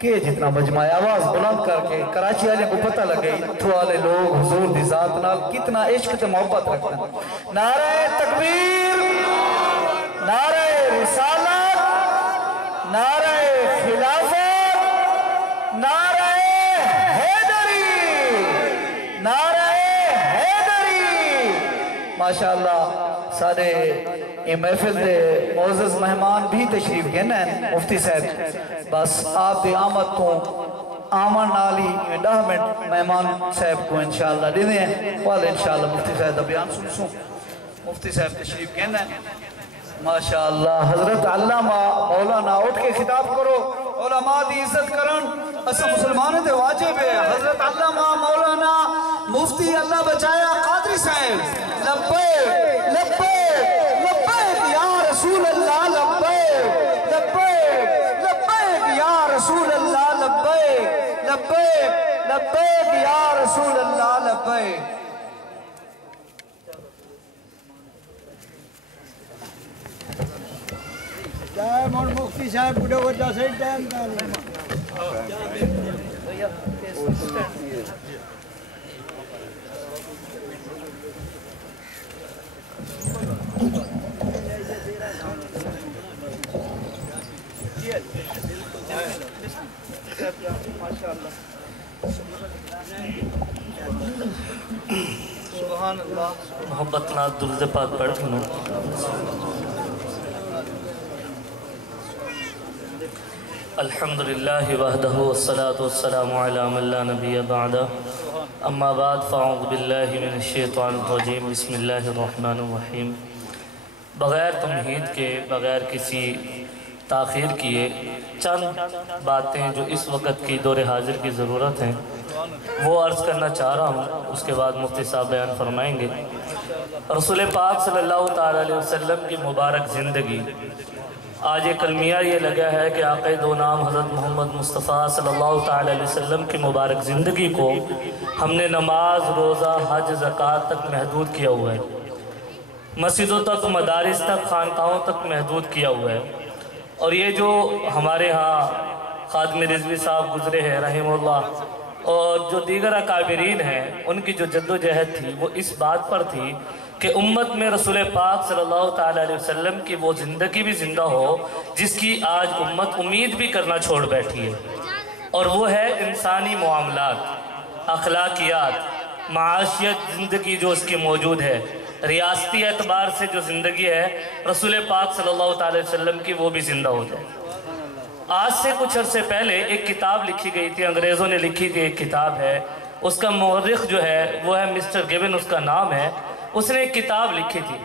کہ جتنا مجمع آواز بلند کر کے کراچی والے کو پتہ لگے اتھو والے لوگ حضور دی ذات نال کتنا عشق تے محبت رکھتے ہیں۔ نعرہ تکبیر، نعرہ رسالت، نعرہ خلافت، نعرہ حیدری، نعرہ حیدری۔ ماشاءاللہ سارے یہ محفل دے معزز مہمان بھی تشریف گئے ہیں مفتی صاحب، بس آپ دی آمد کو آمن نالی 10 منٹ مہمان صاحب کو انشاءاللہ دے دیں والے انشاءاللہ مفتی صاحب دا بیان سن مفتی صاحب تشریف گئے ہیں ماشاءاللہ۔ حضرت علامہ مولانا اٹھ کے خطاب کرو، علماء دی عزت کرن اسا مسلمان دے واجب ہے۔ حضرت علامہ مولانا مفتی اللہ بچایا قادری صاحب، لبیک لبیک لبیک یا رسول اللہ، لبیک لبیک لبیک یا رسول اللہ، لبیک لبیک لبیک یا رسول اللہ، لبیک۔ ٹائم اور مفتی صاحب بڑے وجہ سے ٹائم سبحان اللہ۔ محبت نات درود پاک پڑھتے ہیں۔ الحمدللہ وحدہ والصلاة والسلام علی من لا نبی بعد، اما بعد فاعوذ باللہ من الشیطان الرجیم، بسم اللہ الرحمن الرحیم۔ بغیر تمہید کے، بغیر کسی تاخیر کیے چند باتیں جو اس وقت کی دور حاضر کی ضرورت ہیں وہ عرض کرنا چاہ رہا ہوں، اس کے بعد مفتی صاحب بیان فرمائیں گے۔ رسول پاک صلی اللہ علیہ وسلم کی مبارک زندگی، آج ایک کلمیہ یہ لگا ہے کہ آقا دو نام حضرت محمد مصطفیٰ صلی اللہ علیہ وسلم کی مبارک زندگی کو ہم نے نماز، روزہ، حج، زکوٰۃ تک محدود کیا ہوا ہے، مسجدوں تک، مدارس تک، خانقاہوں تک محدود کیا ہوا ہے۔ اور یہ جو ہمارے ہاں خادم رضوی صاحب گزرے ہیں رحمہ اللہ، اور جو دیگر اکابرین ہیں، ان کی جو جد و جہد تھی وہ اس بات پر تھی کہ امت میں رسول پاک صلی اللہ علیہ وسلم کی وہ زندگی بھی زندہ ہو جس کی آج امت امید بھی کرنا چھوڑ بیٹھی ہے، اور وہ ہے انسانی معاملات، اخلاقیات، معاشیت زندگی جو اس کی موجود ہے، ریاستی اعتبار سے جو زندگی ہے رسول پاک صلی اللہ علیہ وسلم کی وہ بھی زندہ ہو جائے۔ آج سے کچھ عرصے پہلے ایک کتاب لکھی گئی تھی، انگریزوں نے لکھی تھی، ایک کتاب ہے، اس کا مورخ جو ہے وہ ہے مسٹر گیون، اس کا نام ہے۔ اس نے ایک کتاب لکھی تھی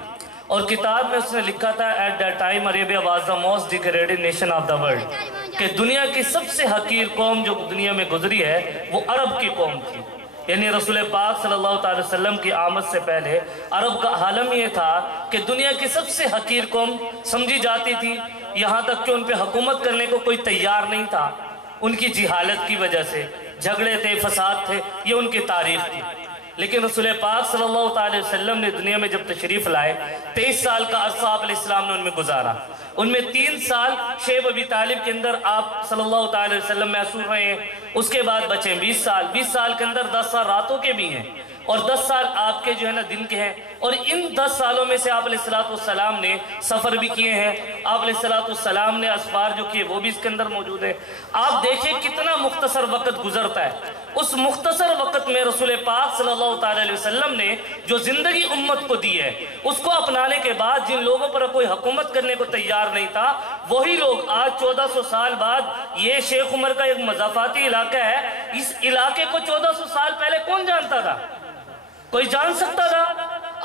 اور کتاب میں اس نے لکھا تھا at that time Arabia was the most degraded nation of the world, کہ دنیا کی سب سے حقیر قوم جو دنیا میں گزری ہے وہ عرب کی قوم تھی۔ یعنی رسول پاک صلی اللہ علیہ وسلم کی آمد سے پہلے عرب کا عالم یہ تھا کہ دنیا کی سب سے حقیر قوم سمجھی جاتی تھی، یہاں تک کہ ان پہ حکومت کرنے کو کوئی تیار نہیں تھا، ان کی جہالت کی وجہ سے، جھگڑے تھے، فساد تھے، یہ ان کی تاریخ تھی۔ لیکن رسول پاک صلی اللہ علیہ وسلم نے دنیا میں جب تشریف لائے، 23 سال کا عرصہ آپ علیہ السلام نے ان میں گزارا، ان میں 3 سال شیب ابی طالب کے اندر آپ صلی اللہ علیہ وسلم محصور رہے ہیں، اس کے بعد بچے 20 سال کے اندر 10 سال راتوں کے بھی ہیں، اور 10 سال آپ کے جو ہے نا دن کے ہیں، اور ان 10 سالوں میں سے آپ علیہ السلام نے سفر بھی کیے ہیں، آپ علیہ السلام نے اسفار جو کیے وہ بھی اس کے اندر موجود ہے۔ آپ دیکھیں کتنا مختصر وقت گزرتا ہے، اس مختصر وقت میں رسول پاک صلی اللہ علیہ وسلم نے جو زندگی امت کو دی ہے، اس کو اپنانے کے بعد جن لوگوں پر کوئی حکومت کرنے کو تیار نہیں تھا، وہی لوگ آج 1400 سال بعد، یہ شیخ عمر کا ایک مضافاتی علاقہ ہے، اس علاقے کو 1400 سال پہلے کون جانتا تھا؟ کوئی جان سکتا تھا؟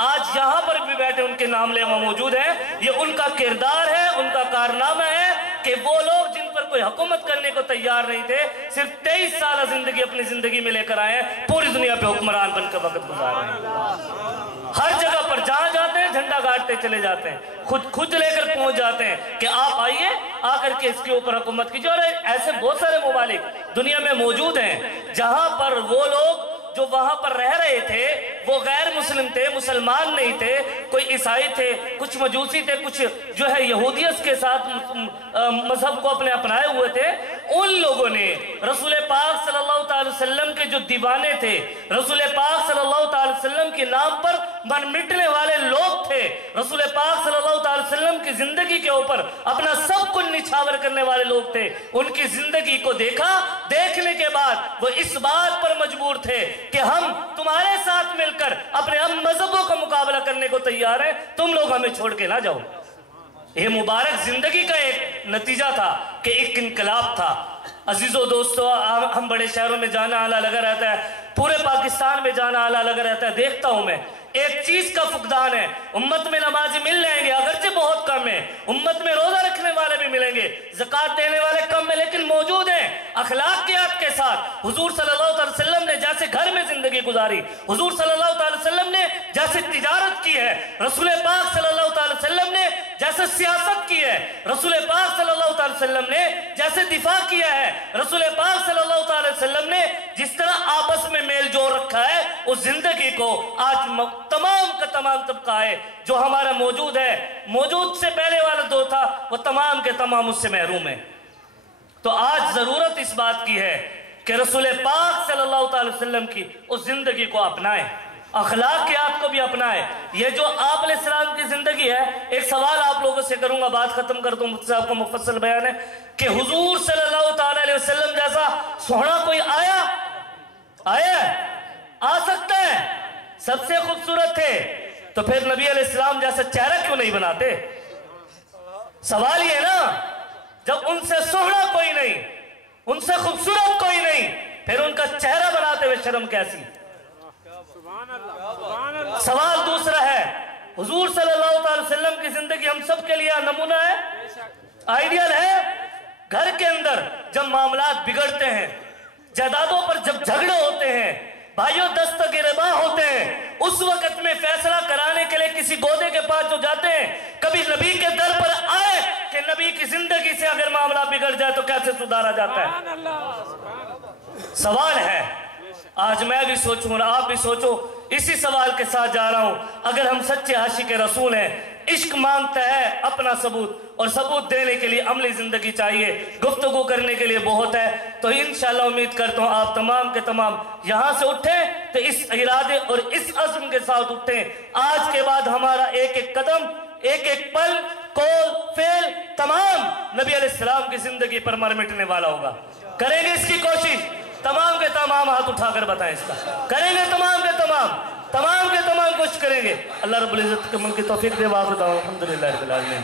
آج یہاں پر بھی بیٹھے ان کے نام لیوا موجود ہیں، یہ ان کا کردار ہے، ان کا کارنامہ ہے کہ وہ لوگ جن پر کوئی حکومت کرنے کو تیار نہیں تھے، صرف 23 سالہ زندگی اپنی زندگی میں لے کر آئے ہیں، پوری دنیا پہ حکمران بن کر وقت گزار رہے ہیں، ہر جگہ پر جہاں جاتے ہیں جھنڈا گاڑتے چلے جاتے ہیں، خود لے کر پہنچ جاتے ہیں کہ آپ آئیے، آ کر کے اس کے اوپر حکومت کیجیے۔ اور ایسے بہت سارے ممالک دنیا میں موجود ہیں جہاں پر وہ لوگ جو وہاں پر رہ رہے تھے وہ غیر مسلم تھے، مسلمان نہیں تھے، کوئی عیسائی تھے، کچھ مجوسی تھے، کچھ جو ہے یہودیت کے ساتھ مذہب کو اپنے اپنائے ہوئے تھے، ان ان لوگوں نے رسول پاک صلی اللہ علیہ وسلم کے جو دیوانے تھے، رسول پاک صلی اللہ علیہ وسلم کے نام پر من مٹنے والے لوگ تھے، رسول پاک صلی اللہ علیہ وسلم کی زندگی کے اوپر اپنا سب کچھ نچھاور کرنے والے لوگ تھے، ان کی زندگی کو دیکھا، دیکھنے کے بعد وہ اس بات پر مجبور تھے کہ ہم تمہارے ساتھ مل کر اپنے مذہبوں کا مقابلہ کرنے کو تیار ہیں، تم لوگ ہمیں چھوڑ کے نہ جاؤ۔ یہ مبارک زندگی کا ایک نتیجہ تھا کہ ایک انقلاب تھا۔ عزیزو دوستو، ہم بڑے شہروں میں جانا آنا لگا رہتا ہے، پورے پاکستان میں جانا آنا لگا رہتا ہے، دیکھتا ہوں میں ایک چیز کا فقدان ہے۔ امت میں نمازی مل جائیں گے اگرچہ بہت کم ہیں، امت میں روزہ رکھنے والے بھی ملیں گے، زکوٰۃ دینے والے کم ہیں، لیکن موجود ہیں اخلاقیات کے ساتھ۔ حضور صلی اللہ علیہ وسلم نے جیسے گھر میں زندگی گزاری، حضور صلی اللہ علیہ وسلم نے جیسے تجارت کی ہے، رسول پاک صلی اللہ علیہ وسلم نے جیسے سیاست کی ہے، رسول پاک صلی اللہ علیہ وسلم نے جیسے دفاع کیا ہے، رسول پاک صلی اللہ علیہ وسلم نے جس طرح آپس میں میل جوڑ رکھا ہے، اس زندگی کو آج تمام کا تمام طبقہ ہے جو ہمارا موجود ہے، موجود سے پہلے والا دور تھا، وہ تمام کے تمام اس سے محروم ہیں۔ تو آج ضرورت اس بات کی ہے کہ رسول پاک صلی اللہ علیہ وسلم کی اس زندگی کو اپنائیں، اخلاقیات کو بھی اپنائیں۔ یہ جو آپ علیہ السلام کی زندگی ہے، ایک سوال آپ لوگوں سے کروں گا، بات ختم کر دوں، مجھ سے آپ کو مفصل بیان ہے کہ حضور صلی اللہ علیہ وسلم جیسا سونا کوئی آیا آ سکتا ہے؟ سب سے خوبصورت تھے، تو پھر نبی علیہ السلام جیسا چہرہ کیوں نہیں بناتے؟ سوال یہ نا، جب ان سے سونا کوئی نہیں، ان سے خوبصورت کوئی نہیں، پھر ان کا چہرہ بناتے ہوئے شرم کیسی؟ سوال دوسرا ہے، حضور صلی اللہ علیہ وسلم کی زندگی ہم سب کے لیے نمونہ ہے، آئیڈیل ہے۔ گھر کے اندر جب معاملات بگڑتے ہیں، جائیدادوں پر جب جھگڑے ہوتے ہیں، بھائیوں دست گریباں ہوتے ہیں، اس وقت میں فیصلہ کرانے کے لیے کسی گودے کے پاس جو جاتے ہیں، کبھی نبی کے در پر آئے کہ نبی کی زندگی سے اگر معاملہ بگڑ جائے تو کیسے سدھارا جاتا ہے؟ سوال ہے، آج میں بھی سوچوں اور آپ بھی سوچو، اسی سوال کے ساتھ جا رہا ہوں۔ اگر ہم سچے عاشق رسول ہیں، عشق مانگتا ہے اپنا ثبوت، اور ثبوت دینے کے لیے عملی زندگی چاہیے، گفتگو کرنے کے لیے بہت ہے، تو انشاءاللہ امید کرتا ہوں آپ تمام کے تمام یہاں سے اٹھیں تو اس ارادے اور اس عزم کے ساتھ اٹھیں۔ آج کے بعد ہمارا ایک ایک قدم، ایک ایک پل، قول، فعل، تمام نبی علیہ السلام کی زندگی پر مر مٹنے والا ہوگا۔ کریں گے اس کی کوشش؟ تمام کے تمام ہاتھ اٹھا کر بتائیں اس کا، کریں گے تمام کے تمام کوشش کریں گے۔ اللہ رب العزت کے من کی توفیق دے، واقع الحمدللہ رب العالمین۔